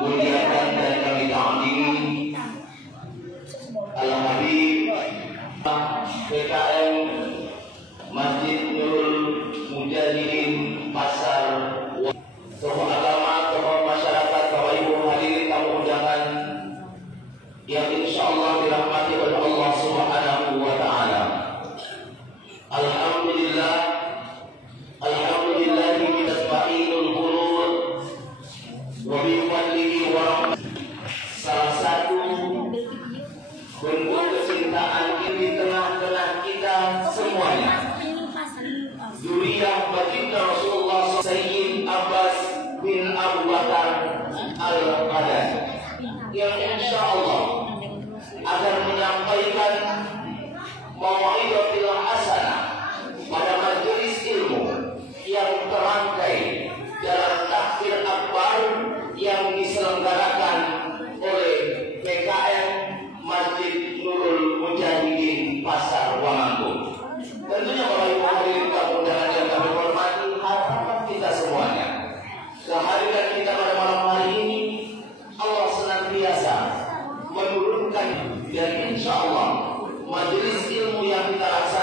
muliakan dan kami ta'zimi Al-Habib PKM Masjid Nurul Mujahidin Pasar. Tokoh agama, tokoh masyarakat, Bapak Ibu hadirin tamu undangan yang insyaallah dirahmati oleh Allah Subhanahu wa taala. Alhamdulillah, alhamdulillah bitafa'ilul qulub wa bi fadlihi wa rahmatihi. Salah satu bentuk kecintaan di tengah-tengah kita semuanya. Zuriyah baginda Rasulullah Sayyid Abbas bin Abu Bakar Al-Qadani yang insyaallah akan menyampaikan mau'izatul hasanah pada majelis ilmu yang terangkai dalam takbir akbar yang diselenggarakan oleh PKM Masjid Nurul Mujahidin Pasar Wamangku. Tentunya Bapak Ibu hadirin undangan yang kami hormati, harapan kita semuanya, kehadiran kita pada malam hari ini Allah senantiasa menurunkan dan insya Allah majelis ilmu yang kita laksanakan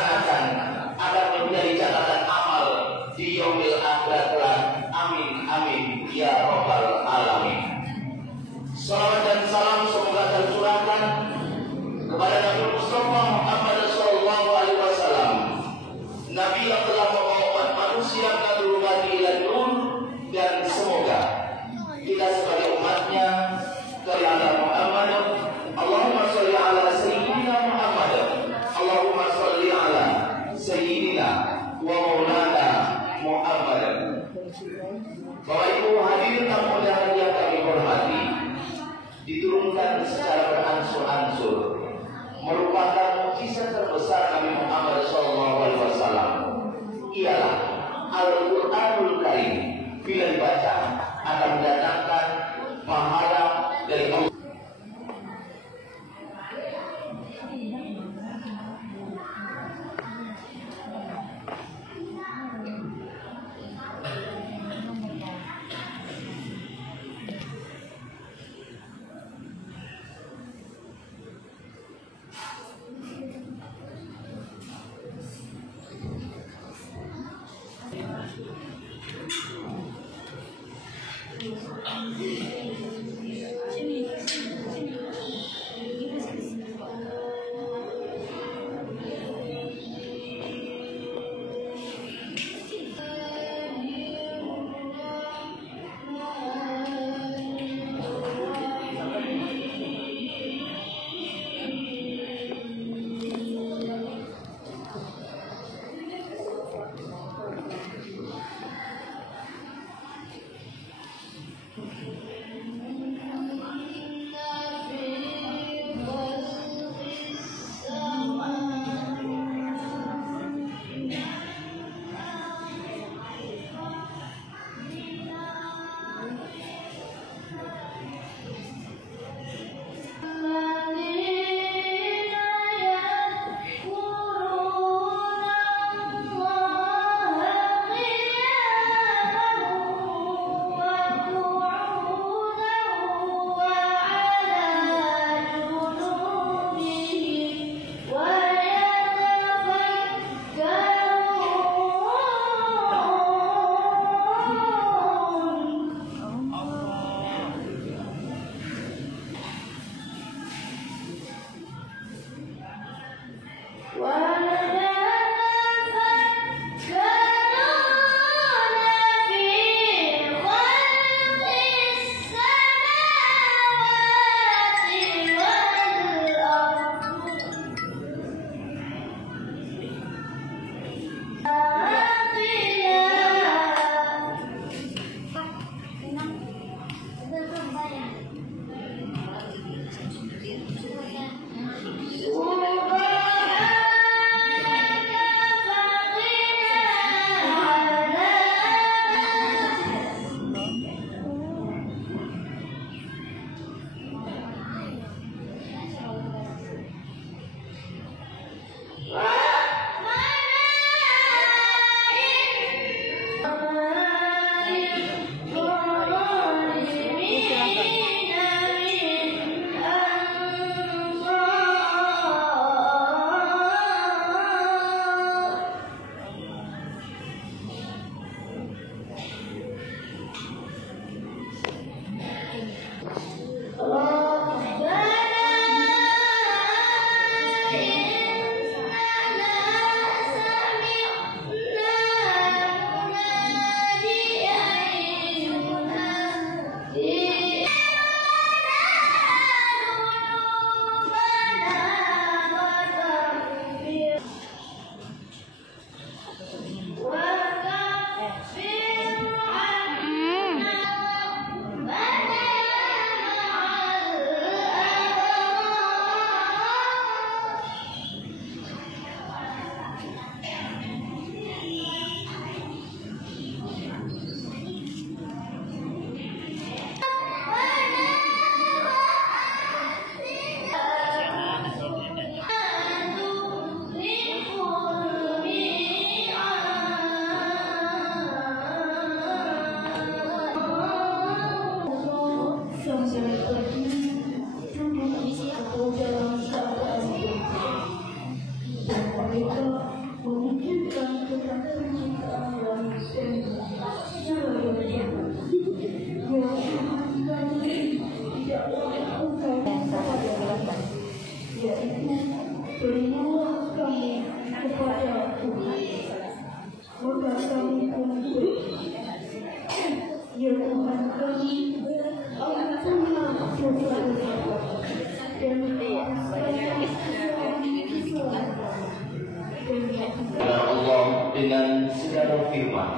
Allah dengan segala firman.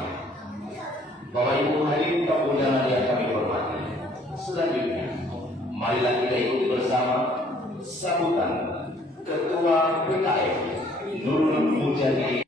Bapak Ibu hadirin tamu undangan yang kami hormati. Selanjutnya, marilah kita ikuti bersama sambutan Ketua PKM Nurul Mujahidin.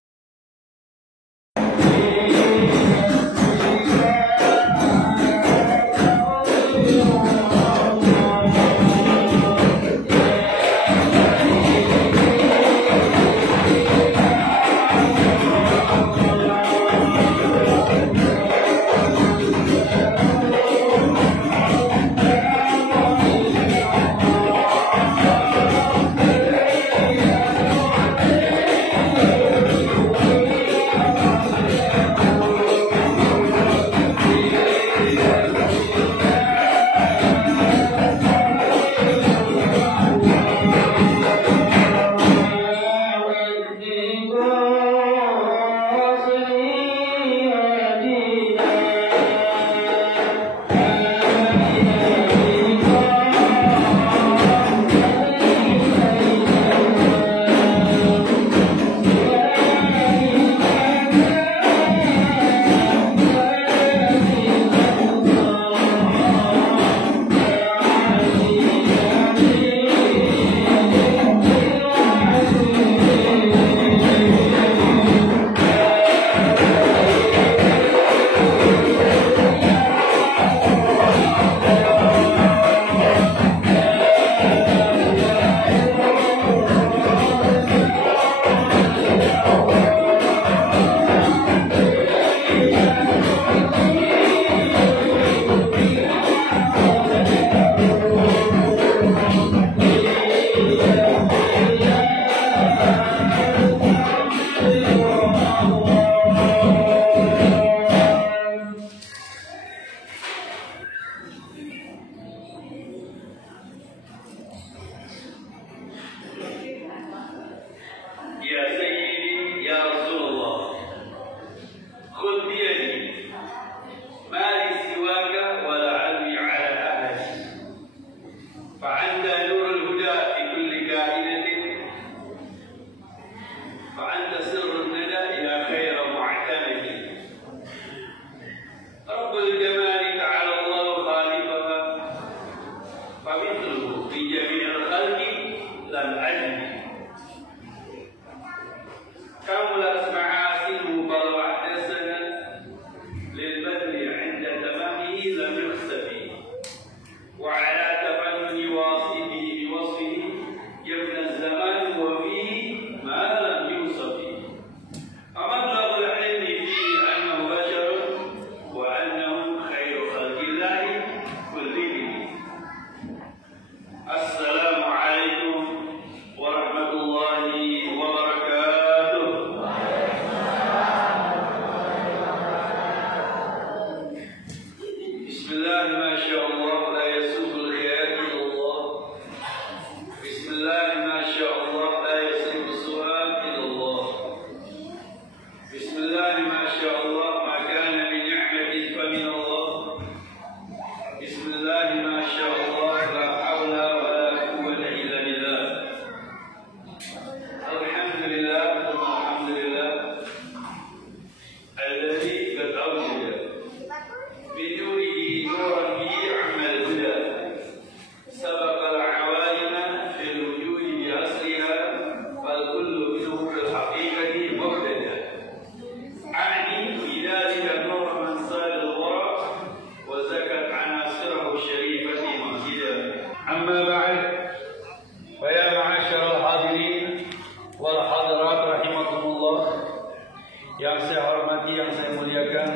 Yang saya hormati, yang saya muliakan,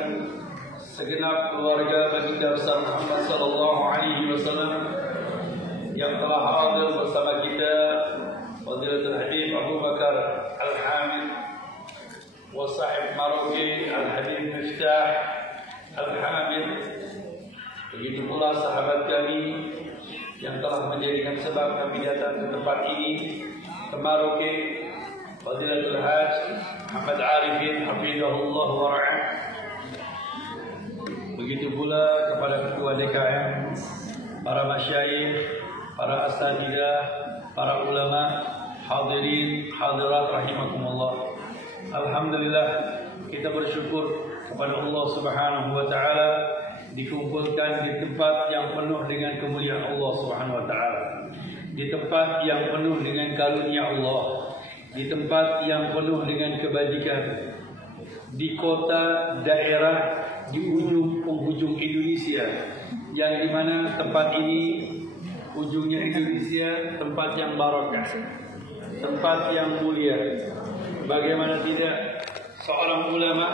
segenap keluarga baginda besar Muhammad sallallahu alaihi wasallam yang telah hadir bersama kita, Fadilatul Habib Abu Bakar Al-Hamid wa sahib Maroke Al-Habib Miftah Al-Hamid. Begitu pula sahabat kami yang telah menjadikan sebab kami datang ke tempat ini, ke Maroke, Fadilatul Haj Muhammad Arifin hafizahullah wa ra'ah. Begitu pula kepada ketua DKM, para masyayikh, para asatidzah, para ulama, hadirin, hadirat rahimakumullah. Alhamdulillah, kita bersyukur kepada Allah Subhanahu wa taala dikumpulkan di tempat yang penuh dengan kemuliaan Allah Subhanahu wa taala. Di tempat yang penuh dengan karunia Allah, di tempat yang penuh dengan kebajikan, di kota daerah di ujung penghujung Indonesia, yang dimana tempat ini ujungnya Indonesia, tempat yang barokah, tempat yang mulia. Bagaimana tidak, seorang ulama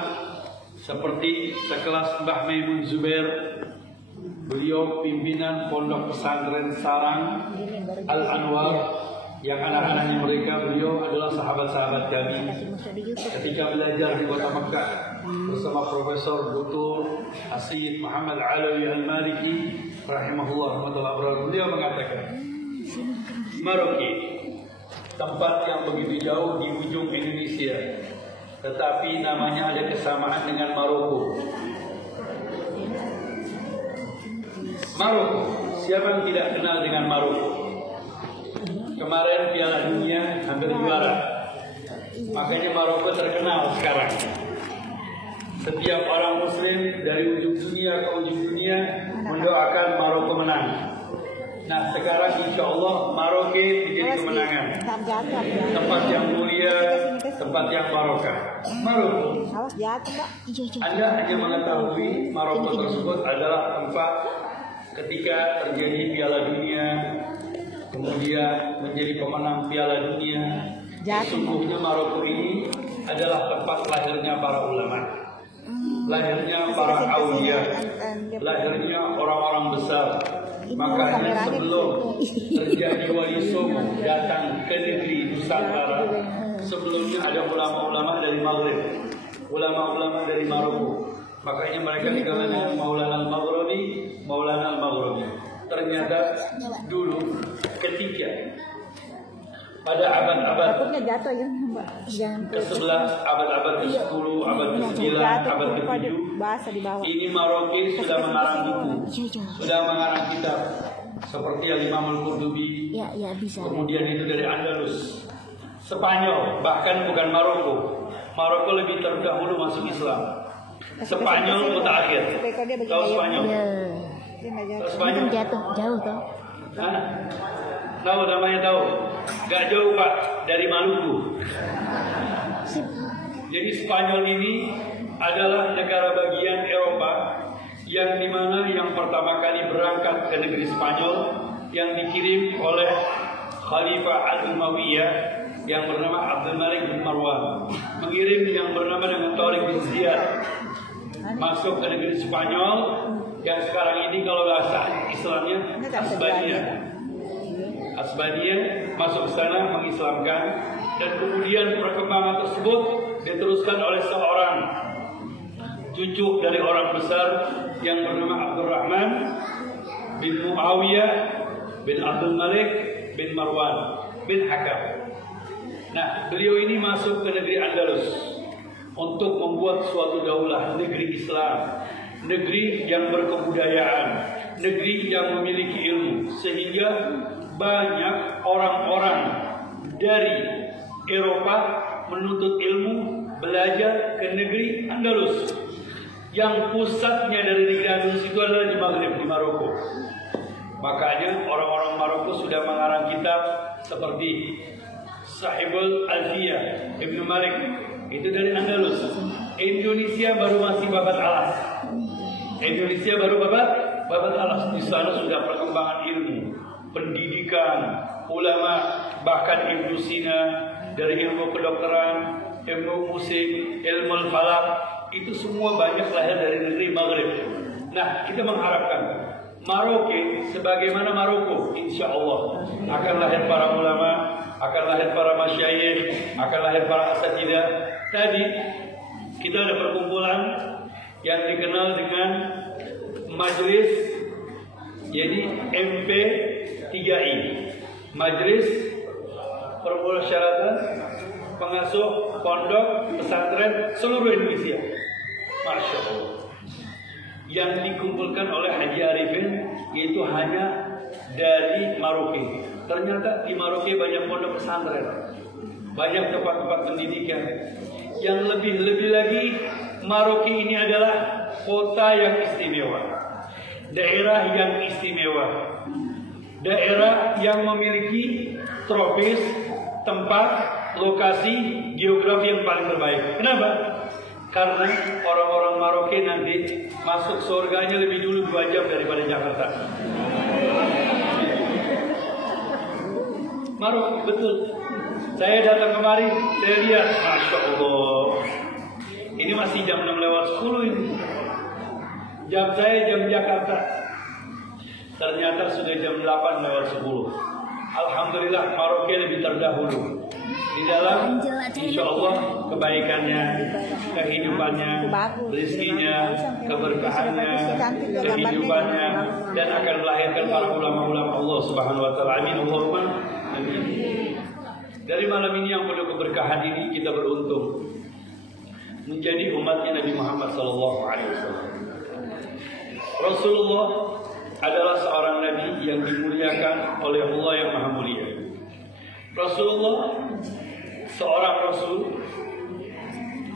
seperti sekelas Mbah Maimun Zubair, beliau pimpinan pondok pesantren Sarang Al-Anwar, yang anak-anaknya mereka beliau adalah sahabat-sahabat kami ketika belajar di kota Mekah bersama Profesor Dr. Asyid Muhammad Alawi Al-Maliki rahimahullah rahmatullah. Beliau mengatakan, Merauke, tempat yang begitu jauh di ujung Indonesia, tetapi namanya ada kesamaan dengan Maroko. Maroko, siapa yang tidak kenal dengan Maroko? Kemarin Piala Dunia hampir juara, makanya Maroko terkenal sekarang. Setiap orang Muslim dari ujung dunia ke ujung dunia mendoakan Maroko menang. Nah, sekarang insya Allah Maroko menjadi kemenangan. Tempat yang mulia, tempat yang barokah. Maroko. Anda hanya mengetahui Maroko tersebut adalah tempat ketika terjadi Piala Dunia, kemudian menjadi pemenang Piala Dunia. Sesungguhnya Maroko ini adalah tempat lahirnya para ulama, lahirnya para aulia, lahirnya orang-orang besar. Makanya sebelum terjadi Wali Songo datang ke negeri Nusantara, sebelumnya ada ulama-ulama dari Maghrib, ulama-ulama dari Maroko. Makanya mereka dikenal Maulana Al-Maghribi, Maulana Al-Maghribi. Ternyata dulu ketika pada abad-abad ke-11, abad-abad ke-10, abad ke-9, abad ke-7, ini Maroko sudah mengarang buku, sudah mengarang kitab seperti Al-Imam Al-Qurtubi, kemudian itu dari Andalus, Spanyol, bahkan bukan Maroko. Maroko lebih terdahulu masuk Islam. Spanyol mutakhir. Tahu Spanyol? Spanyol jauh toh. Tahu namanya tahu? Gak jauh Pak dari Maluku. Jadi Spanyol ini adalah negara bagian Eropa yang dimana yang pertama kali berangkat ke negeri Spanyol yang dikirim oleh Khalifah Al-Umayyah yang bernama Abdul Malik bin Marwan, mengirim yang bernama dengan Tariq bin Ziyad masuk ke negeri Spanyol yang sekarang ini kalau bahasa Islamnya Asbania masuk ke sana mengislamkan, dan kemudian perkembangan tersebut diteruskan oleh seorang cucu dari orang besar yang bernama Abdurrahman bin Muawiyah bin Abdul Malik bin Marwan bin Hakam. Nah, beliau ini masuk ke negeri Andalus untuk membuat suatu daulah, negeri Islam, negeri yang berkebudayaan, negeri yang memiliki ilmu, sehingga banyak orang-orang dari Eropa menuntut ilmu, belajar ke negeri Andalus. Yang pusatnya dari negeri Andalus itu adalah di Maghrib, di Maroko. Makanya orang-orang Maroko sudah mengarang kitab seperti Sahibul Alfiyah Ibnu Malik, itu dari Andalus. Indonesia baru masih babat alas. Indonesia baru babat alas. Di sana sudah perkembangan ilmu, pendidikan, ulama, bahkan Ibnu Sina dari ilmu kedokteran, ilmu musik, ilmu falak, itu semua banyak lahir dari negeri Maghrib. Nah, kita mengharapkan Maroko sebagaimana Maroko, insya Allah akan lahir para ulama, akan lahir para masyayikh, akan lahir para asatidzah. Tadi kita ada perkumpulan yang dikenal dengan Majelis, jadi MP3I, Majelis Permusyawaratan Pengasuh Pondok Pesantren seluruh Indonesia. Masya Allah. Yang dikumpulkan oleh Haji Arifin itu hanya dari Maroke. Ternyata di Maroke banyak pondok pesantren, banyak tempat-tempat pendidikan. Yang lebih-lebih lagi, Maroke ini adalah kota yang istimewa, daerah yang istimewa, daerah yang memiliki tropis, tempat, lokasi, geografi yang paling terbaik. Kenapa? Karena orang-orang Maroke nanti masuk surganya lebih dulu 2 jam daripada Jakarta. Maroke, betul. Saya datang kemari, saya lihat, Masya Allah, ini masih jam 6:10 ini. Jam saya jam Jakarta, ternyata sudah jam 8:10. Alhamdulillah, Maroke lebih terdahulu di dalam, insya Allah, kebaikannya, kehidupannya, rezekinya, keberkahannya, kehidupannya, dan akan melahirkan para ulama-ulama Allah Subhanahu Wa Taala. Amin. Allahumma amin. Dari malam ini yang penuh keberkahan ini, kita beruntung menjadi umatnya Nabi Muhammad SAW. Rasulullah adalah seorang Nabi yang dimuliakan oleh Allah yang Maha Mulia. Rasulullah seorang Rasul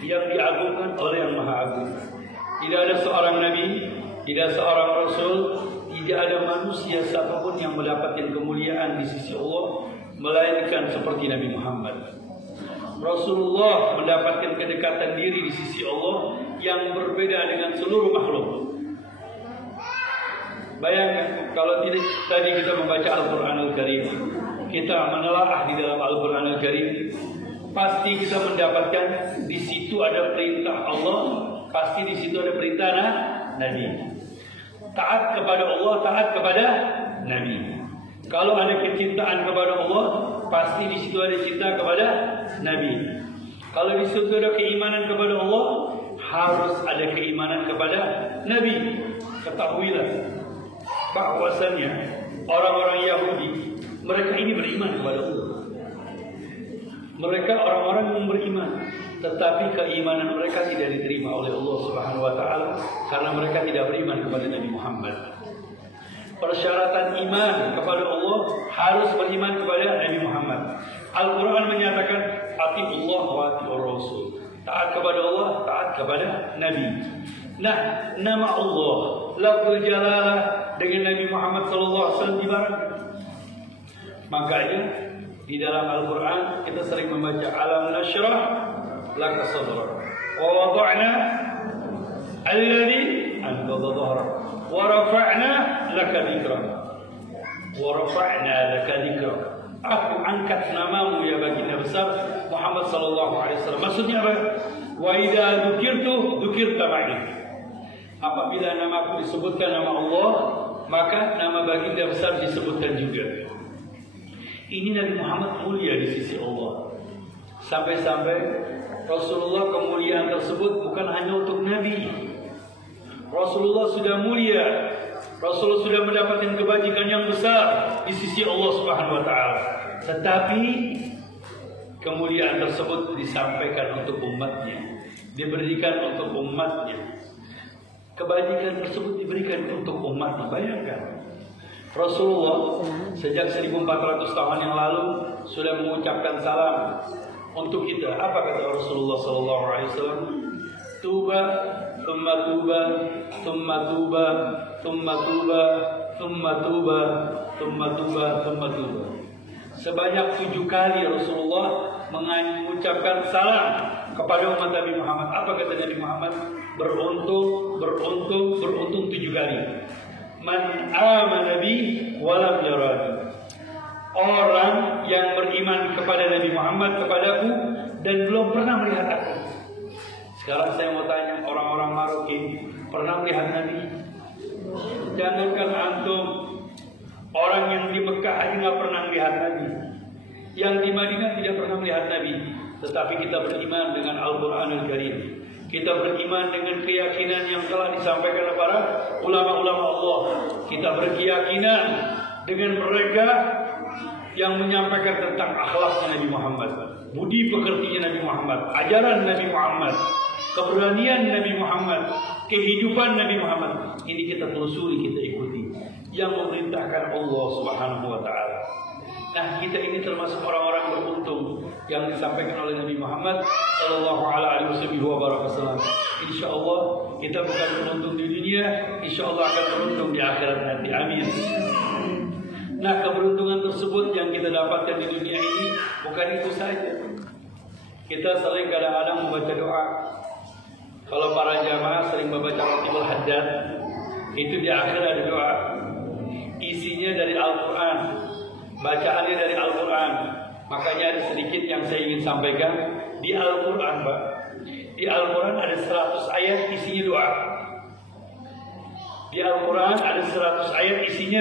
yang diagungkan oleh yang Maha Agung. Tidak ada seorang Nabi, tidak seorang Rasul, tidak ada manusia siapapun yang mendapatkan kemuliaan di sisi Allah melainkan seperti Nabi Muhammad. Rasulullah mendapatkan kedekatan diri di sisi Allah yang berbeda dengan seluruh makhluk. Bayangkan kalau tadi kita membaca Al-Quranul Karim, kita menelaah di dalam Al-Quranul Karim, pasti kita mendapatkan di situ ada perintah Allah, pasti di situ ada perintah Nabi. Taat kepada Allah, taat kepada Nabi. Kalau ada kecintaan kepada Allah, pasti di situ ada cinta kepada Nabi. Kalau di situ ada keimanan kepada Allah, harus ada keimanan kepada Nabi. Ketahuilah bahwasannya orang-orang Yahudi, mereka ini beriman kepada Allah. Mereka orang-orang yang beriman, tetapi keimanan mereka tidak diterima oleh Allah Subhanahu Wa Taala karena mereka tidak beriman kepada Nabi Muhammad. Persyaratan iman kepada Allah harus beriman kepada Nabi Muhammad. Al-Quran menyatakan atiullah wa atiur rasul. Taat kepada Allah, taat kepada Nabi. Nah, nama Allah, lafzul jalalah dengan Nabi Muhammad SAW ibarat. Makanya di dalam Al-Quran kita sering membaca alam nashrah laka sadrak wa wada'na alladhi anqadha dhahrak wa rafa'na laka dhikrak wa rafa'na laka dhikrak. Aku angkat namamu ya baginda besar Muhammad sallallahu alaihi wasallam. Maksudnya apa? Wa idza dzukirtu dzukirta ma'i. Apabila namaku disebutkan nama Allah, maka nama baginda besar disebutkan juga. Ini Nabi Muhammad mulia di sisi Allah. Sampai-sampai Rasulullah kemuliaan tersebut bukan hanya untuk Nabi. Rasulullah sudah mulia. Rasulullah sudah mendapatkan kebajikan yang besar di sisi Allah Subhanahu Wa Taala. Tetapi kemuliaan tersebut disampaikan untuk umatnya, diberikan untuk umatnya. Kebajikan tersebut diberikan untuk umatnya. Bayangkan, Rasulullah sejak 1400 tahun yang lalu sudah mengucapkan salam untuk kita. Apa kata Rasulullah SAW? Tuba, thumma tuba, thumma tuba, thumma tuba, thumma tuba, thumma tuba, thumma tuba. Sebanyak 7 kali Rasulullah mengucapkan salam kepada umat Nabi Muhammad. Apa kata Nabi Muhammad? Beruntung, beruntung, beruntung 7 kali. Man amana bi walam yarani. Orang yang beriman kepada Nabi Muhammad, kepadaku, dan belum pernah melihat aku. Sekarang saya mau tanya, orang-orang Maroke pernah melihat Nabi? Jangankan antum, orang yang di Mekah aja nggak pernah melihat Nabi. Yang di Madinah tidak pernah melihat Nabi. Tetapi kita beriman dengan Al-Quranul Karim. Kita beriman dengan keyakinan yang telah disampaikan oleh para ulama-ulama Allah. Kita berkeyakinan dengan mereka yang menyampaikan tentang akhlaknya Nabi Muhammad, budi pekertinya Nabi Muhammad, ajaran Nabi Muhammad, keberanian Nabi Muhammad, kehidupan Nabi Muhammad. Ini kita telusuri, kita ikuti. yang memerintahkan Allah Subhanahu wa taala. Nah, kita ini termasuk orang-orang beruntung yang disampaikan oleh Nabi Muhammad sallallahu alaihi wasallam. Insyaallah kita bukan beruntung di dunia, insyaallah akan beruntung di akhirat nanti. Amin. Nah, keberuntungan tersebut yang kita dapatkan di dunia ini bukan itu saja. Kita sering kadang-kadang membaca doa. Kalau para jamaah sering membaca Ratibul Haddad, itu di akhir ada doa. Isinya dari Al-Quran, bacaannya dari Al-Quran. Makanya ada sedikit yang saya ingin sampaikan. Di Al-Quran, Pak, di Al-Quran ada 100 ayat isinya doa. Di Al-Quran ada 100 ayat isinya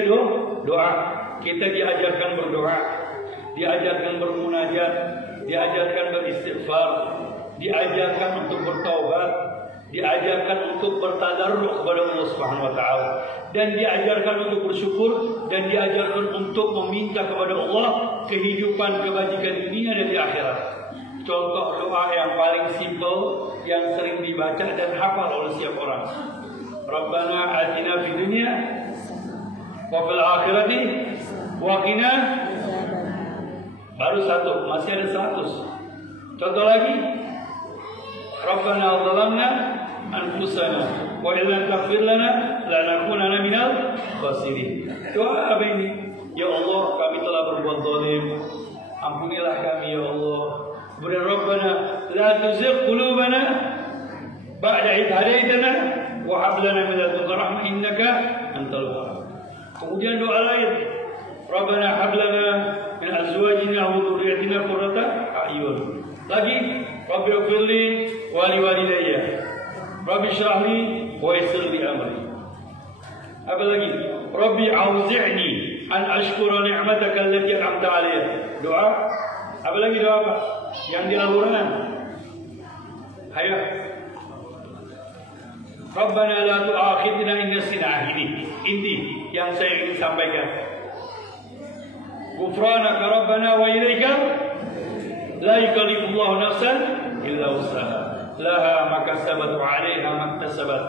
doa. Kita diajarkan berdoa, diajarkan bermunajat, diajarkan beristighfar, diajarkan untuk bertaubat, diajarkan untuk bertadarruk kepada Allah Subhanahu wa taala, dan diajarkan untuk bersyukur, dan diajarkan untuk meminta kepada Allah kehidupan kebajikan dunia dan di akhirat. Contoh doa yang paling simpel yang sering dibaca dan hafal oleh setiap orang. Rabbana atina fid dunya wa fil akhirati wa qina. Baru satu, masih ada 100. Contoh lagi. Rabbana zalamna anfusana wa illam taghfir lana lanakunanna minal khasirin. Doa apa ini? Ya Allah, kami telah berbuat zalim, ampunilah kami ya Allah. Kemudian Rabbana la tuzigh qulubana ba'da idh hadaitana wa hab lana min ladunka rahmah innaka antal wahhab. Kemudian doa lain, Rabbana hab lana min azwajina wa dhurriyyatina qurrata a'yun. Lagi, Rabbi ighfirli wa liwalidayya, Rabbi shrah li wa yassir li amri. Apa lagi? Rabbi auzi'ni an ashkura ni'mataka allati an'amta 'alayya. Doa. Apa lagi doa apa? Yang di Al-Quran. Ayo. Rabbana la tu'akhidna in nasina. Ini yang saya ingin sampaikan. Ghufranaka Rabbana wa ilaika la yukallifullahu nafsan illa wus'aha laha ma kasabat wa 'alaiha ma iktasabat.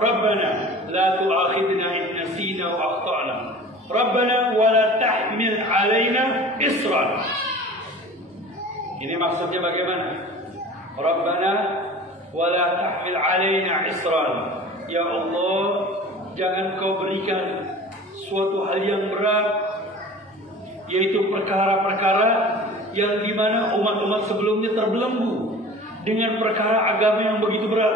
Rabbana la tu'akhidna in nasina wa akhtana. Rabbana wa la tahmil 'alaina isran. Ini maksudnya bagaimana? Rabbana wa la tahmil 'alaina isran. Ya Allah, jangan kau berikan suatu hal yang berat, yaitu perkara-perkara yang dimana umat-umat sebelumnya terbelenggu dengan perkara agama yang begitu berat.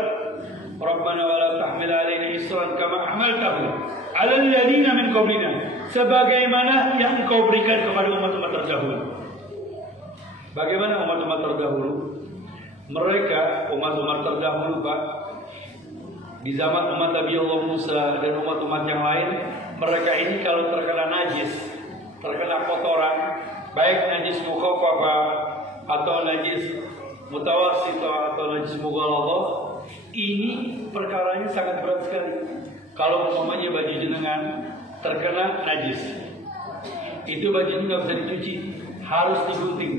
Rabbana wa la tahmil 'alaina isran kama hamaltahu 'alal ladzina min qablina, sebagaimana yang Engkau berikan kepada umat-umat terdahulu. Bagaimana umat-umat terdahulu? Mereka umat-umat terdahulu, Pak, di zaman umat Nabi Allah Musa dan umat-umat yang lain, mereka ini kalau terkena najis, terkena kotoran, baik najis mukhaffafah atau najis mutawassithah atau najis mughalladhah, ini perkaranya sangat berat sekali. Kalau umpamanya baju jenengan terkena najis, itu bajunya nggak bisa dicuci, harus digunting.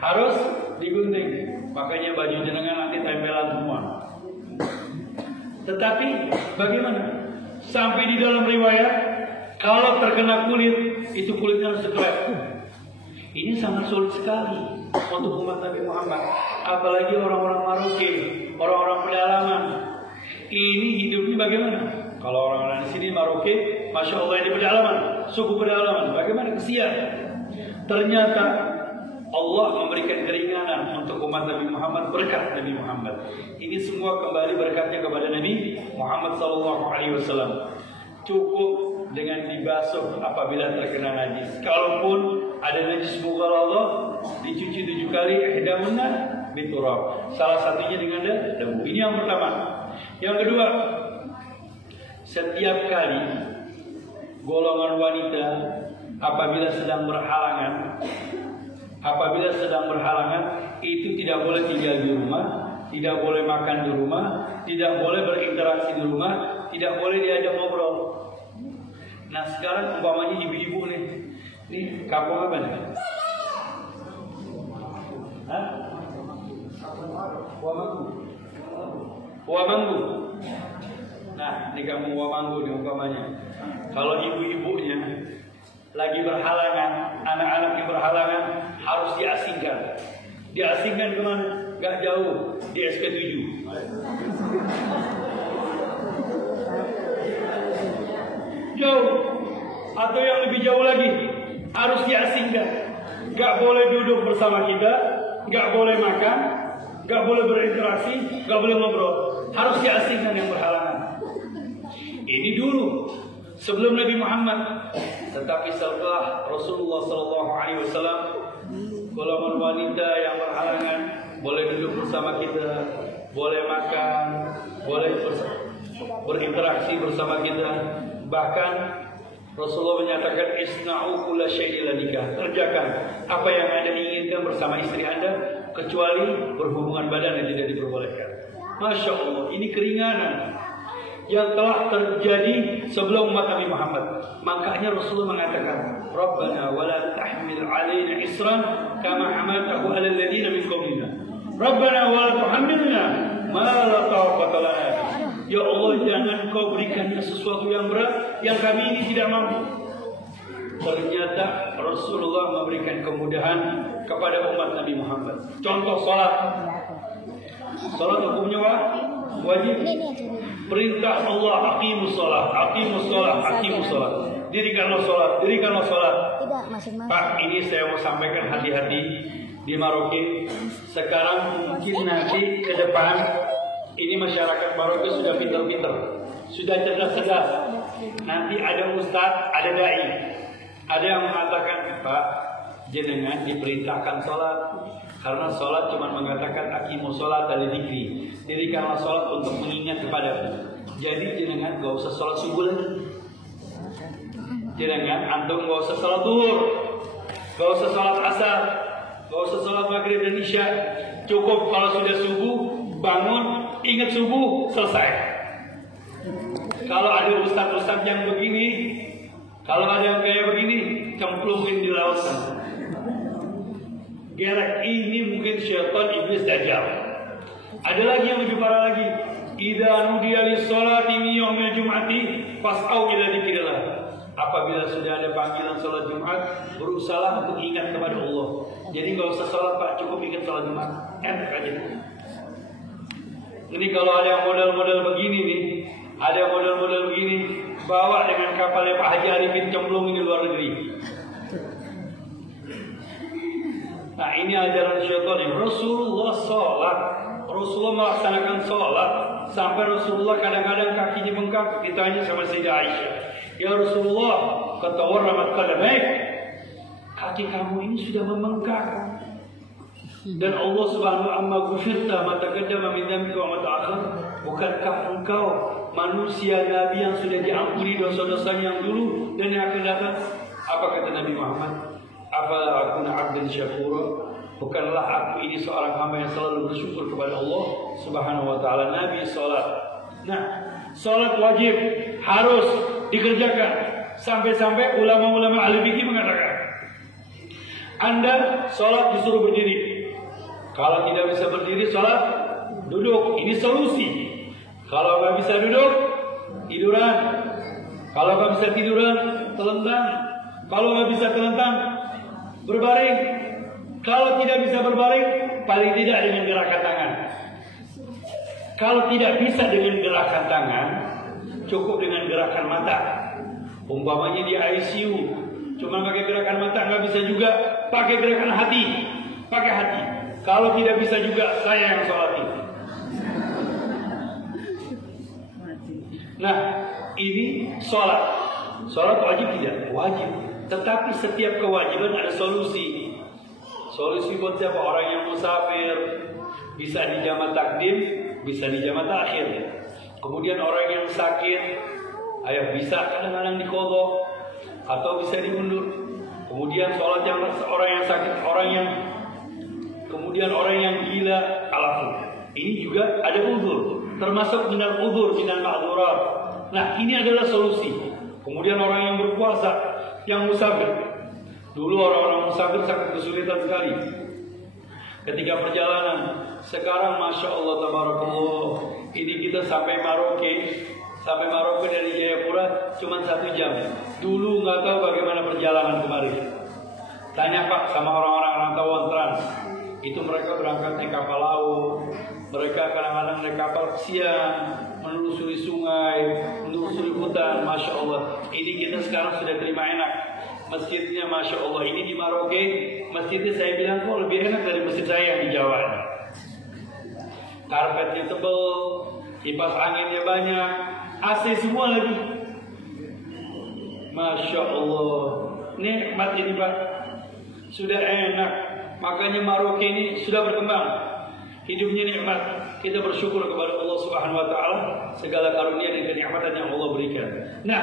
Harus digunting. Makanya baju jenengan nanti tempelan semua. Tetapi bagaimana? Sampai di dalam riwayat, kalau terkena kulit, itu kulitnya harus dikelet. Ini sangat sulit sekali untuk umat Nabi Muhammad. Apalagi orang-orang Maroke, orang-orang pedalaman. Ini hidupnya bagaimana? Kalau orang-orang di sini Maroke, Masya Allah, ini pedalaman, suku pedalaman. Bagaimana kesian? Ternyata Allah memberikan keringanan untuk umat Nabi Muhammad berkat Nabi Muhammad. Ini semua kembali berkatnya kepada Nabi Muhammad SAW. Cukup dengan dibasuh apabila terkena najis. Kalaupun ada najis mughalladhah, dicuci 7 kali, ihdamunna biturab. Salah satunya dengan debu. Ini yang pertama. Yang kedua, setiap kali golongan wanita apabila sedang berhalangan, itu tidak boleh tinggal di rumah, tidak boleh makan di rumah, tidak boleh berinteraksi di rumah, tidak boleh diajak ngobrol. Nah sekarang umpamanya ibu-ibu nih kampung apa nih? Hah? Wamanggu. Nah, ini kampung Wamanggu nih umpamanya. Kalau ibu-ibunya lagi berhalangan, anak-anaknya berhalangan, harus diasingkan. Diasingkan kemana? Gak jauh, di SP7. Jauh. Atau yang lebih jauh lagi, harus diasingkan. Gak boleh duduk bersama kita, gak boleh makan, gak boleh berinteraksi, gak boleh ngobrol. Harus diasingkan yang berhalangan. Ini dulu sebelum Nabi Muhammad. Tetapi setelah Rasulullah SAW, golongan wanita yang berhalangan boleh duduk bersama kita, boleh makan, boleh berinteraksi bersama kita. Bahkan Rasulullah menyatakan isna'u kulla syai'in la nikah. Kerjakan apa yang Anda inginkan bersama istri Anda, kecuali berhubungan badan yang tidak diperbolehkan. Masya Allah, ini keringanan yang telah terjadi sebelum umat Nabi Muhammad. Makanya Rasulullah mengatakan, Rabbana wa la tahmil alaina isran kama hamaltahu ala alladhina min qablina. Rabbana wa la tuhammilna ma la taqata lana. Ya Allah, jangan kau berikan sesuatu yang berat yang kami ini tidak mampu. Ternyata Rasulullah memberikan kemudahan kepada umat Nabi Muhammad. Contoh salat. Salat hukumnya wajib. Perintah Allah, aqimus salat, aqimus salat, aqimus salat. Dirikanlah salat, dirikanlah salat. Pak, ini saya mau sampaikan hati-hati di Maroke. Sekarang mungkin nanti ke depan ini masyarakat Maroke sudah pintar-pintar, sudah cerdas-cerdas. Nanti ada ustaz, ada dai, ada yang mengatakan, Pak, jenengan diperintahkan salat. Karena sholat cuma mengatakan aqimus sholat dari dzikri. Dirikanlah sholat untuk mengingat kepada. Jadi jenengan gak usah sholat subuh lagi. Jenengan antum gak usah sholat zuhur, gak usah sholat asar, gak usah sholat maghrib dan isya. Cukup kalau sudah subuh bangun, ingat subuh, selesai. Kalau ada ustaz-ustaz yang begini, kalau ada yang kayak begini, cemplungin di lautan. Gerek ini mungkin syaitan, iblis, dajjal. Ada lagi yang lebih parah lagi. Idza nudiya lis-sholati min yaumil jum'ati fas'au ila dzikrillah. Apabila sudah ada panggilan salat Jumat, berusaha untuk ingat kepada Allah. Jadi enggak usah salat, Pak, cukup ingat salat Jumat. Enak aja. Ini kalau ada yang model-model begini nih, ada yang model-model begini, bawa dengan kapalnya Pak Haji Arifin cemplungin di luar negeri. Nah, ini ajaran syaitan ini. Rasulullah sholat, Rasulullah melaksanakan sholat, sampai Rasulullah kadang-kadang kakinya bengkak. Ditanya sama Sayyidah Aisyah, ya Rasulullah, kata warramat qadamaik, kaki kamu ini sudah membengkak. Dan Allah Subhanahu wa ta'ala ghufirta ma taqaddama min dzambika wa ma ta'akhkhar. Bukankah engkau manusia Nabi yang sudah diampuni dosa-dosanya yang dulu dan yang akan datang? Apa kata Nabi Muhammad? Afala akuna 'abdan syakura. Bukanlah aku ini seorang hamba yang selalu bersyukur kepada Allah Subhanahu wa ta'ala. Nabi salat. Nah, salat wajib, harus dikerjakan. Sampai-sampai ulama-ulama ahli fikih mengatakan, Anda salat disuruh berdiri. Kalau tidak bisa berdiri, salat duduk. Ini solusi. Kalau nggak bisa duduk, tiduran. Kalau nggak bisa tiduran, telentang. Kalau nggak bisa telentang, berbaring. Kalau tidak bisa berbaring, paling tidak dengan gerakan tangan. Kalau tidak bisa dengan gerakan tangan, cukup dengan gerakan mata. Umpamanya di ICU, cuma pakai gerakan mata nggak bisa juga, pakai gerakan hati, pakai hati. Kalau tidak bisa juga, saya yang sholatin. Nah, ini sholat. Sholat wajib tidak? Wajib. Tetapi setiap kewajiban ada solusi. Solusi buat siapa? Orang yang musafir bisa di jamaah takdim, bisa di jamaah takhir. Kemudian orang yang sakit, bisa kadang-kadang diqadha atau bisa diundur. Kemudian sholat yang orang yang sakit, kemudian orang yang gila, alafun. Ini juga ada uzur, termasuk minal uzur, minal ma'dzurat. Nah, ini adalah solusi. Kemudian orang yang berpuasa, yang musafir. Dulu orang-orang musafir sangat kesulitan sekali ketika perjalanan. Sekarang Masya Allah Tabarakallah, ini kita sampai Maroke Sampai Maroko dari Jayapura cuma 1 jam. Dulu nggak tahu bagaimana perjalanan kemarin. Tanya Pak sama orang-orang rantauan trans. Itu mereka berangkat naik kapal laut. Mereka kadang-kadang naik kapal siang, menelusuri sungai, menelusuri hutan. Masya Allah. Ini kita sekarang sudah terima enak. Masjidnya Masya Allah. Ini di Maroke, masjidnya saya bilang kok lebih enak dari masjid saya yang di Jawa. Karpetnya tebal, kipas anginnya banyak, AC semua lagi. Masya Allah. Nikmat ini Pak. Sudah enak. Makanya Maroke ini sudah berkembang. Hidupnya nikmat. Kita bersyukur kepada Allah Subhanahu wa taala segala karunia dan kenikmatan yang Allah berikan. Nah,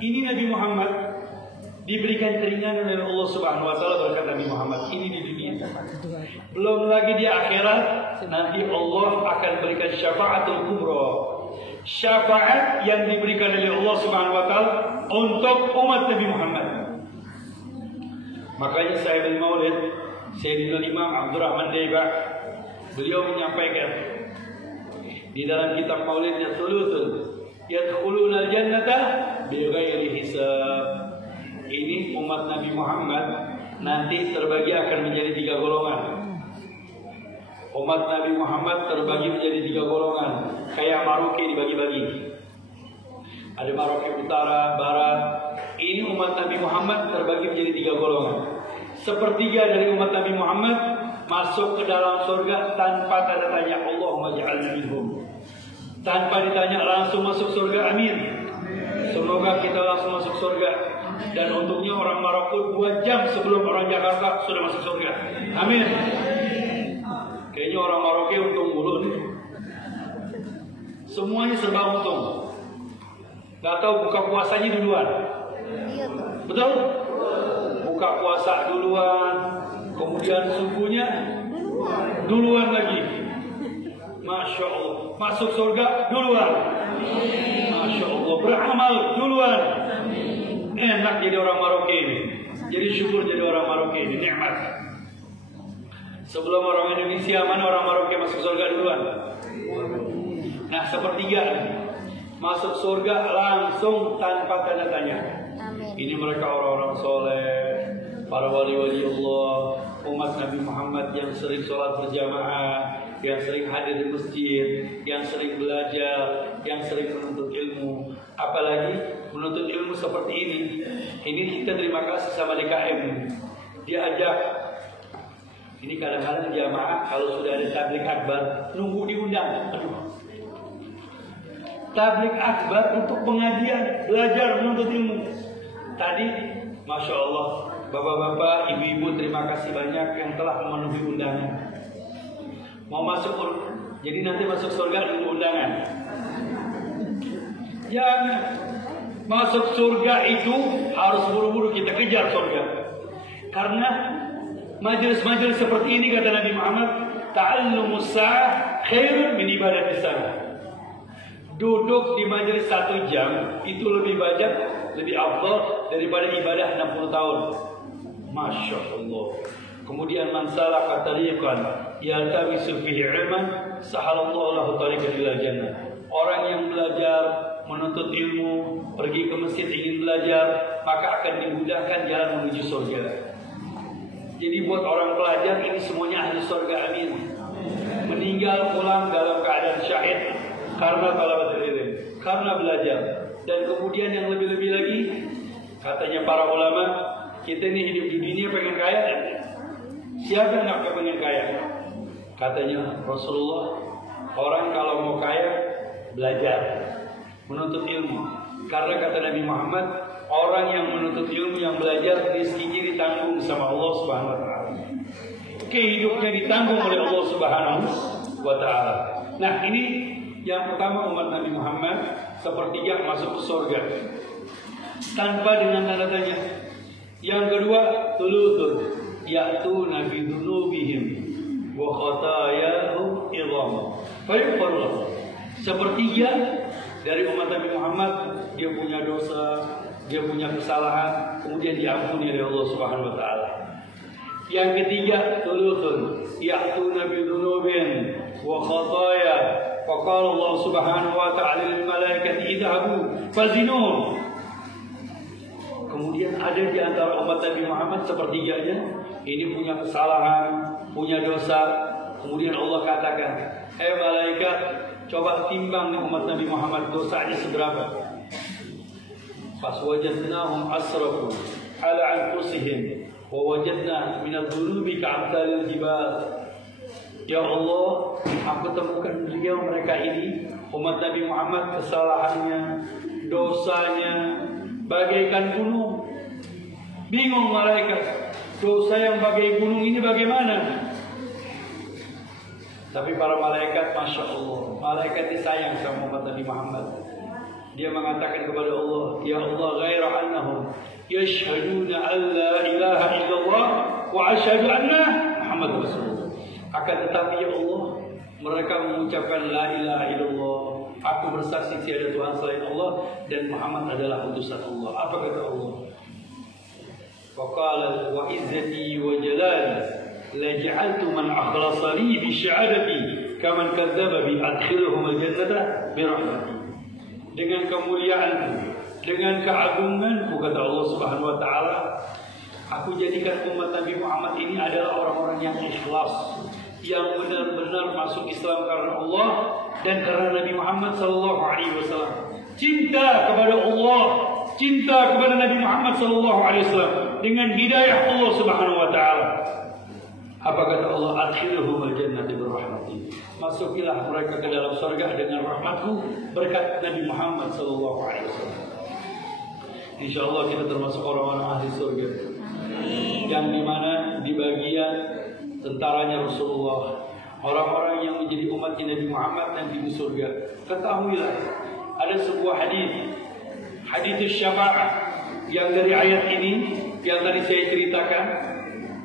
ini Nabi Muhammad diberikan keringanan oleh Allah Subhanahu wa taala berkat Nabi Muhammad ini di dunia. Belum lagi di akhirat nanti Allah akan berikan syafaatul kubra. Syafaat yang diberikan oleh Allah Subhanahu wa taala untuk umat Nabi Muhammad. Makanya saya beri maulid Sayyidina Imam Abdurrahman Daibah, beliau menyampaikan di dalam kitab maulidnya Thuluthun yadkhuluna al-jannata bighairi hisab. Ini umat Nabi Muhammad nanti terbagi akan menjadi 3 golongan. Umat Nabi Muhammad terbagi menjadi 3 golongan. Kayak Maroke dibagi-bagi. Ada Maroke Utara, Barat. Ini umat Nabi Muhammad terbagi menjadi 3 golongan. Sepertiga dari umat Nabi Muhammad masuk ke dalam surga tanpa tanda tanya. Allahumma ja'alna minhum. Tanpa ditanya langsung masuk surga. Amin. Semoga kita langsung masuk surga. Dan untungnya orang Maroko 2 jam sebelum orang Jakarta sudah masuk surga. Amin. Kayaknya orang Maroke untung mulu nih. Semuanya serba untung. Gak tahu buka puasanya duluan. Betul? Buka puasa duluan, kemudian subuhnya duluan lagi. Masya Allah. Masuk surga duluan. Masya Allah. Beramal duluan. Enak jadi orang Maroke ini. Jadi syukur jadi orang Maroke ini. Nikmat. Sebelum orang Indonesia, mana orang Maroke masuk surga duluan? Nah, sepertiga masuk surga langsung tanpa tanda tanya. Ini mereka orang-orang soleh, para wali-wali Allah, umat Nabi Muhammad yang sering sholat berjamaah, yang sering hadir di masjid, yang sering belajar, yang sering menuntut ilmu. Apalagi menuntut ilmu seperti ini. Ini kita terima kasih sama DKM. Diajak. Ini kadang-kadang jamaah kalau sudah ada tablik akbar nunggu diundang. Aduh. Tablik akbar untuk pengajian, belajar menuntut ilmu. Tadi, Masya Allah, bapak-bapak, ibu-ibu, terima kasih banyak yang telah memenuhi undangan. Mau masuk, jadi nanti masuk surga nunggu undangan. Jangan. Masuk surga itu harus buru-buru kita kejar surga. Karena majelis-majelis seperti ini kata Nabi Muhammad, ta'allumus sa'ah khairun min ibadatis sana. Duduk di majelis 1 jam itu lebih banyak, lebih afdal daripada ibadah 60 tahun. Masya Allah. Kemudian man salaka tariqan yaltamisu fihi ilman sahalallahu lahu tariqan ilal jannah. Orang yang belajar menuntut ilmu, pergi ke masjid ingin belajar, maka akan dimudahkan jalan menuju surga. Jadi buat orang pelajar ini semuanya ahli surga, amin. Meninggal pulang dalam keadaan syahid karena talabatul ilm, karena belajar. Dan kemudian yang lebih-lebih lagi, katanya para ulama, kita ini hidup di dunia pengen kaya. Siapa yang nggak pengen kaya? Katanya Rasulullah, orang kalau mau kaya belajar, menuntut ilmu. Karena kata Nabi Muhammad, orang yang menuntut ilmu, yang belajar, rezekinya ditanggung sama Allah Subhanahu wa taala. Kehidupnya ditanggung oleh Allah Subhanahu wa taala. Nah, ini yang pertama umat Nabi Muhammad sepertiga masuk ke surga tanpa dengan tanda tanya. Yang kedua, thuluthun ya'tuna bi dzunubihim wa khatayahum idham. Fayaqulun. Sepertiga dari umat Nabi Muhammad, dia punya dosa, dia punya kesalahan, kemudian diampuni oleh Allah Subhanahu wa taala. Yang ketiga, thuluthun ya'tuna bi dzunubihim wa khataya Faqala Allah Subhanahu wa ta'ala lil malaikati idhabu fazinun. Kemudian ada di antara umat Nabi Muhammad sepertiganya ini punya kesalahan, punya dosa. Kemudian Allah katakan, malaikat, coba timbang umat Nabi Muhammad dosanya seberapa. Faswajadnahum asrafu ala anfusihim wa wajadna minadh dhunubi ka'amsalil jibal. Ya Allah, aku temukan mereka ini, umat Nabi Muhammad, kesalahannya, dosanya bagaikan gunung. Bingung malaikat, dosa yang bagai gunung ini bagaimana? Tapi para malaikat, Masya Allah, malaikat disayang sama umat Nabi Muhammad. Dia mengatakan kepada Allah, Ya Allah, ghaira annahum yashhaduna an la ilaha illallah wa ashhadu anna Muhammad Rasulullah. Akan tetapi ya Allah, mereka mengucapkan la ilaha illallah, aku bersaksi tiada Tuhan selain Allah dan Muhammad adalah utusan Allah. Apa kata Allah? Faqala wa izzati wa jalali la ja'altu man akhlasa li bi syahadati kaman kadzdzaba bi adkhiluhum al-jannata bi rahmati. Dengan kemuliaanku, dengan keagunganku, kata Allah Subhanahu wa taala, aku jadikan umat Nabi Muhammad ini adalah orang-orang yang ikhlas, yang benar-benar masuk Islam karena Allah dan karena Nabi Muhammad sallallahu alaihi wasallam. Cinta kepada Allah, cinta kepada Nabi Muhammad sallallahu alaihi wasallam dengan hidayah Allah Subhanahu wa taala. Apa kata Allah? Adkhilhum al-jannata bi rahmati. Masukilah mereka ke dalam surga dengan rahmatku berkat Nabi Muhammad sallallahu alaihi wasallam. Insyaallah kita termasuk orang-orang ahli surga. Yang dimana di bagian tentaranya Rasulullah, orang-orang yang menjadi umat Nabi Muhammad nanti di surga. Ketahuilah, ada sebuah hadits syafaat yang dari ayat ini yang tadi saya ceritakan.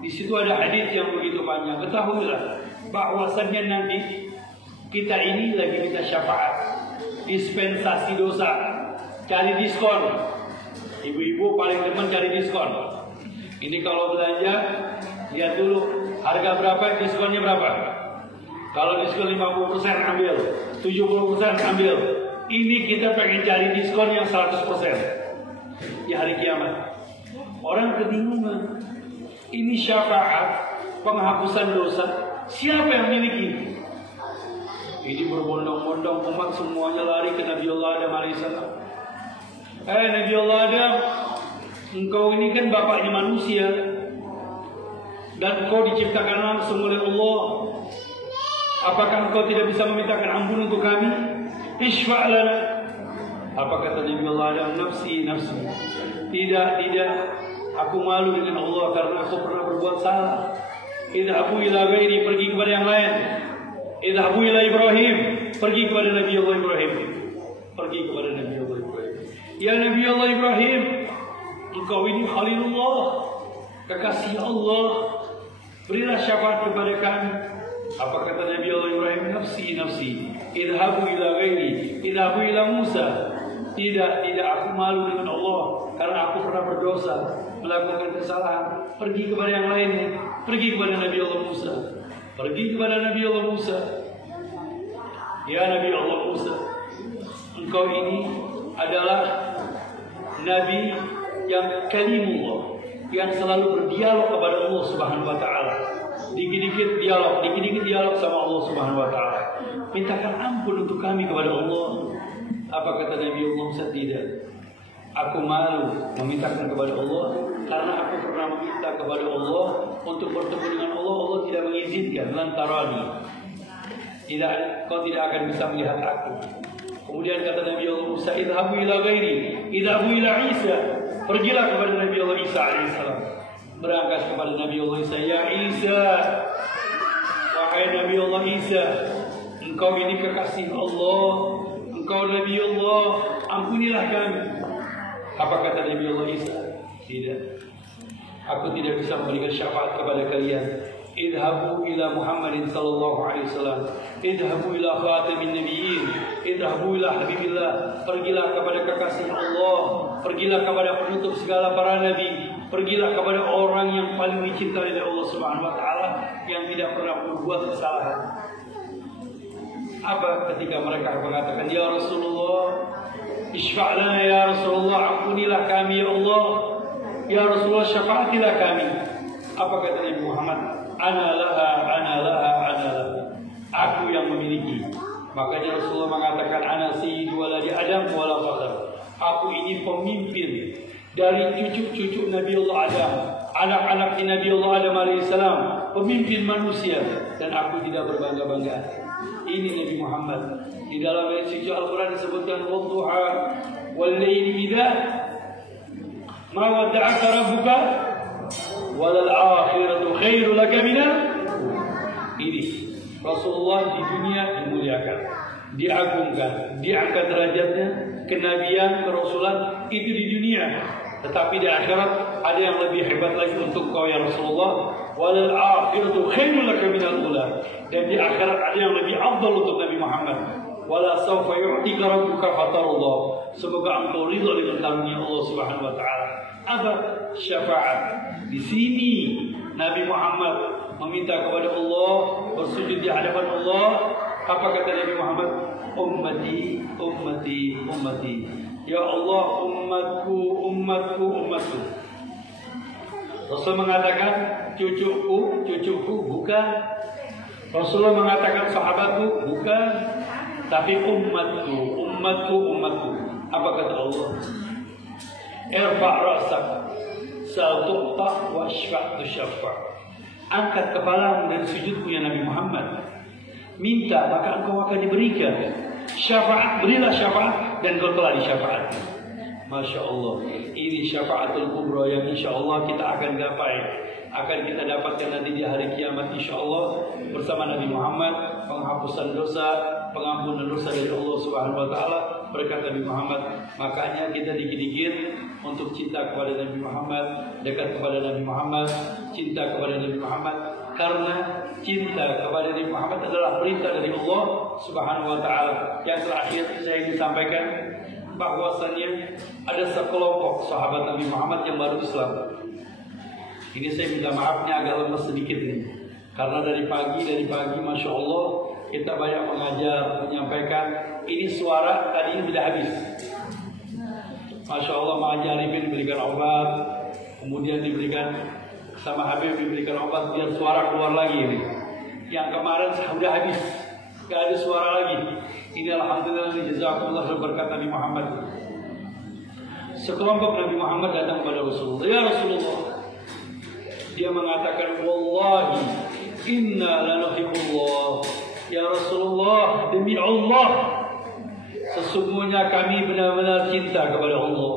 Di situ ada hadits yang begitu panjang. Ketahuilah bahwasannya nanti kita ini lagi minta syafaat, dispensasi dosa, cari diskon. Ibu-ibu paling demen cari diskon. Ini kalau belanja, lihat dulu harga berapa, diskonnya berapa. Kalau diskon 50% ambil, 70% ambil. Ini kita pengen cari diskon yang 100% di hari kiamat. Orang kebingungan. Ini syafaat penghapusan dosa, siapa yang miliki? Ini berbondong-bondong umat semuanya lari ke Nabi Allah Adam alaihissalam. Nabi Allah Adam, engkau ini kan bapaknya manusia dan engkau diciptakan langsung oleh Allah. Apakah engkau tidak bisa memintakan ampun untuk kami? Ishfa' lana. Apa kata Nabi Allah Adam? Nafsi, nafsi. Tidak. Aku malu dengan Allah karena aku pernah berbuat salah. Idhabu ila ghairi, pergi kepada yang lain. Idhabu ila Ibrahim, pergi kepada Nabi Allah Ibrahim. Pergi kepada Nabi Allah Ibrahim. Ya Nabi Allah Ibrahim, engkau ini Khalilullah, kekasih Allah. Berilah syafaat kepada kami. Apa kata Nabi Allah Ibrahim? Nafsi, nafsi. Idhabu ila ghairi, idhabu ila Musa. Tidak, aku malu dengan Allah karena aku pernah berdosa, melakukan kesalahan. Pergi kepada yang lainnya. Pergi kepada Nabi Allah Musa. Pergi kepada Nabi Allah Musa. Ya Nabi Allah Musa, engkau ini adalah Nabi yang kalimullah, yang selalu berdialog kepada Allah Subhanahu wa taala. Dikit-dikit dialog sama Allah Subhanahu wa taala. Mintakan ampun untuk kami kepada Allah. Apa kata Nabi Allah Musa? Tidak. Aku malu memintakan kepada Allah karena aku pernah meminta kepada Allah untuk bertemu dengan Allah. Allah tidak mengizinkan. Lantarani. Kau tidak akan bisa melihat aku. Kemudian kata Nabi Allah Musa, idhabu ila ghairi, idhabu ila Isa. Pergilah kepada Nabi Allah Isa alaihissalam. Berangkat kepada Nabi Allah Isa. Ya Isa, wahai Nabi Allah Isa, engkau ini kekasih Allah, engkau Nabi Allah, ampunilah kami. Apa kata Nabi Allah Isa? Tidak. Aku tidak bisa memberikan syafaat kepada kalian. Idhabu ila Muhammadin sallallahu alaihi wasallam. Idhabu ila khatamin nabiyyin. Idhabu ila habibillah. Pergilah kepada kekasih Allah. Pergilah kepada penutup segala para nabi. Pergilah kepada orang yang paling dicintai oleh Allah Subhanahu wa taala, yang tidak pernah berbuat kesalahan. Apa ketika mereka mengatakan, ya Rasulullah, isfa' lana ya Rasulullah, ampunilah kami ya Allah, ya Rasulullah syafaatilah kami. Apa kata Nabi Muhammad? Ana laha, ana laha, ana laha. Aku yang memiliki. Makanya Rasulullah mengatakan, ana sayyidu waladi Adam wala fakhr. Aku ini pemimpin dari cucu-cucu Nabi Allah Adam, anak-anak Nabi Allah Adam alaihissalam, pemimpin manusia, dan aku tidak berbangga-bangga. Ini Nabi Muhammad. Di dalam ayat suci Al-Quran disebutkan, wadduha wal laili idza ma wadda'aka rabbuka walal akhiratu khairu laka minal. Ini Rasulullah di dunia dimuliakan, diagungkan, diangkat derajatnya, kenabian, kerasulan itu di dunia. Tetapi di akhirat ada yang lebih hebat lagi untuk kau ya Rasulullah. Walal akhiratu khairul laka minal ula. Dan di akhirat ada yang lebih afdal untuk Nabi Muhammad. Wala sawfa yu'tika rabbuka fatarullah. Semoga engkau ridha dengan karunia Allah Subhanahu wa taala. Apa syafaat? Di sini Nabi Muhammad meminta kepada Allah, bersujud di hadapan Allah. Apa kata Nabi Muhammad? Ummati, ummati, ummati. Ya Allah, umatku, umatku, umatku. Rasul mengatakan, cucuku, cucuku, bukan. Rasulullah mengatakan, sahabatku, bukan. Tapi umatku, umatku, umatku. Apa kata Allah? Irfa' ra'sak, sal tu'ta wa syfa' tusyaffa'. Angkat kepalamu dari sujudmu ya Nabi Muhammad. Minta, maka engkau akan diberikan. Syafaat, berilah syafaat, dan kau telah disyafaat. Masya Allah, ini syafaatul kubra yang insya Allah kita akan gapai, akan kita dapatkan nanti di hari kiamat insya Allah bersama Nabi Muhammad. Penghapusan dosa, pengampunan dosa dari Allah Subhanahu wa taala berkat Nabi Muhammad. Makanya kita dikit-dikit untuk cinta kepada Nabi Muhammad, dekat kepada Nabi Muhammad, cinta kepada Nabi Muhammad. Karena cinta kepada Nabi Muhammad adalah perintah dari Allah Subhanahu wa taala. Yang terakhir saya ingin sampaikan bahwasannya ada sekelompok sahabat Nabi Muhammad yang baru Islam. Ini saya minta maafnya agak lemes sedikit nih, karena dari pagi Masya Allah kita banyak mengajar, menyampaikan. Ini suara tadi ini tidak habis. Masya Allah mengajar ini diberikan obat, kemudian diberikan sama Habib diberikan obat biar suara keluar lagi ini. Yang kemarin sudah habis, gak ada suara lagi. Ini alhamdulillah jazakumullah berkat Nabi Muhammad. Sekelompok Nabi Muhammad datang kepada Rasulullah. Ya Rasulullah, dia mengatakan, wallahi inna lanuhibbullah. Ya Rasulullah, demi Allah, sesungguhnya kami benar-benar cinta kepada Allah.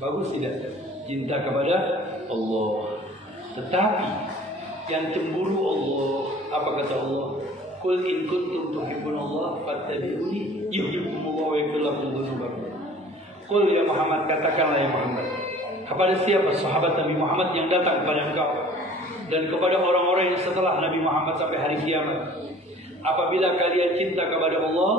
Bagus tidak? Cinta kepada Allah. Tetapi yang cemburu Allah. Apa kata Allah? Qul in kuntum tuhibbunallah fattabi'uni yuhibbukumullah wa yaghfir lakum dzunubakum. Qul ya Muhammad, katakanlah ya Muhammad, kepada siapa sahabat Nabi Muhammad yang datang kepada engkau dan kepada orang-orang yang setelah Nabi Muhammad sampai hari kiamat, apabila kalian cinta kepada Allah,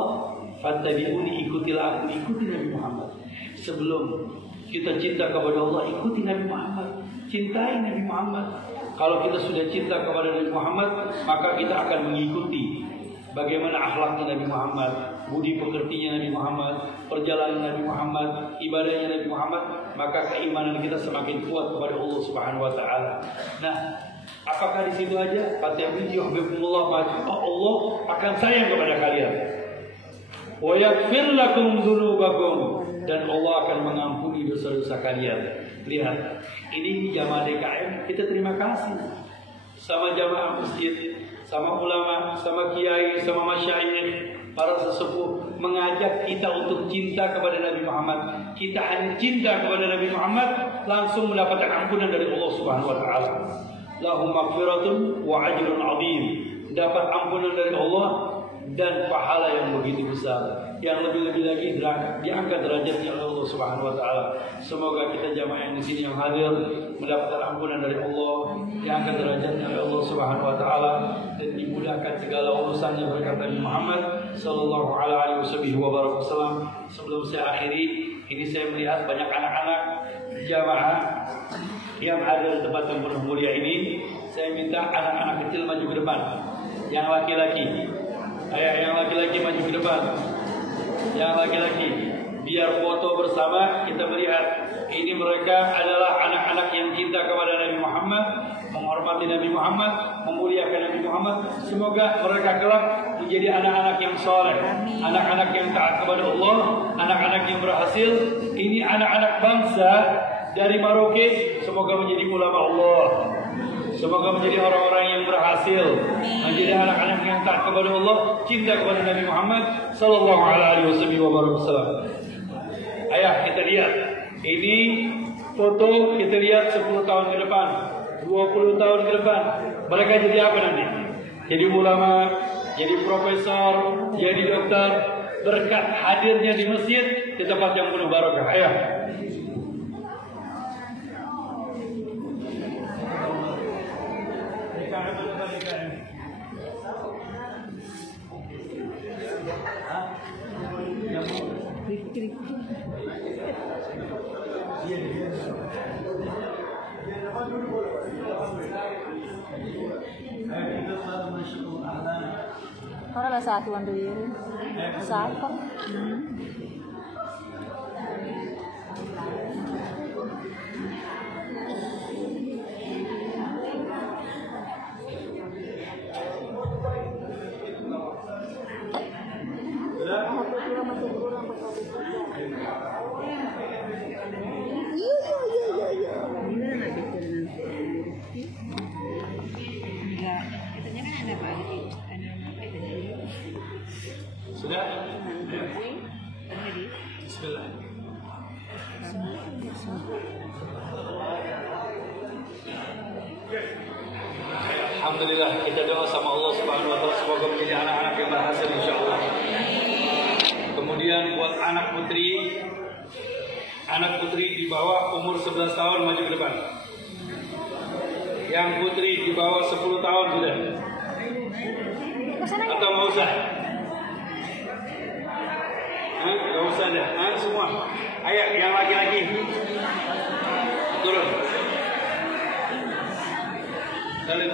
fattabi'uni, ikutilah aku, ikuti Nabi Muhammad. Sebelum kita cinta kepada Allah, ikuti Nabi Muhammad, cintai Nabi Muhammad. Kalau kita sudah cinta kepada Nabi Muhammad, maka kita akan mengikuti bagaimana akhlaknya Nabi Muhammad, budi pekertinya Nabi Muhammad, perjalanan Nabi Muhammad, ibadahnya Nabi Muhammad, maka keimanan kita semakin kuat kepada Allah Subhanahu wa taala. Nah, apakah di situ aja? Fattabi'uni yuhibbukumullah, Allah akan sayang kepada kalian. Wa yaghfir lakum dzunubakum, dan Allah akan mengampuni dosa-dosa kalian. Lihat, ini jamaah DKM, kita terima kasih sama jamaah masjid, sama ulama, sama kiai, sama masyayikh, para sesepuh mengajak kita untuk cinta kepada Nabi Muhammad. Kita hanya cinta kepada Nabi Muhammad, langsung mendapatkan ampunan dari Allah Subhanahu wa taala. Lahum maghfiratun wa ajrun 'azim. Dapat ampunan dari Allah dan pahala yang begitu besar. Yang lebih-lebih lagi diangkat derajatnya oleh Allah Subhanahu wa taala. Semoga kita jamaah yang di sini yang hadir mendapatkan ampunan dari Allah, diangkat derajatnya oleh Allah Subhanahu wa taala, dan dimudahkan segala urusannya berkat Nabi Muhammad sallallahu alaihi wasallam. Sebelum saya akhiri, ini saya melihat banyak anak-anak jamaah yang ada di tempat yang penuh mulia ini. Saya minta anak-anak kecil maju ke depan. Yang laki-laki. Ayah, yang laki-laki maju ke depan. Yang laki-laki. Biar foto bersama kita melihat ini mereka adalah anak-anak yang cinta kepada Nabi Muhammad, menghormati Nabi Muhammad, memuliakan Nabi Muhammad. Semoga mereka kelak menjadi anak-anak yang soleh, anak-anak yang taat kepada Allah, anak-anak yang berhasil. Ini anak-anak bangsa dari Maroke, semoga menjadi ulama Allah. Semoga menjadi orang-orang yang berhasil, menjadi anak-anak yang taat kepada Allah, cinta kepada Nabi Muhammad sallallahu alaihi wasallam. Ayah, kita lihat. Ini foto kita lihat 10 tahun ke depan, 20 tahun ke depan. Mereka jadi apa nanti? Jadi ulama, jadi profesor, jadi dokter. Berkat hadirnya di masjid di tempat yang penuh barokah. Ayah. Ora la satu quando ieri. Sacco. Sudah? Bismillah. Alhamdulillah, kita doa sama Allah Subhanahu wa taala semoga menjadi anak-anak yang berhasil insyaallah. Kemudian buat anak putri di bawah umur 11 tahun maju ke depan. Yang putri di bawah 10 tahun sudah. Atau mau usah? Gak usah dah. Semua. Ayo, yang laki-laki turun. Salim.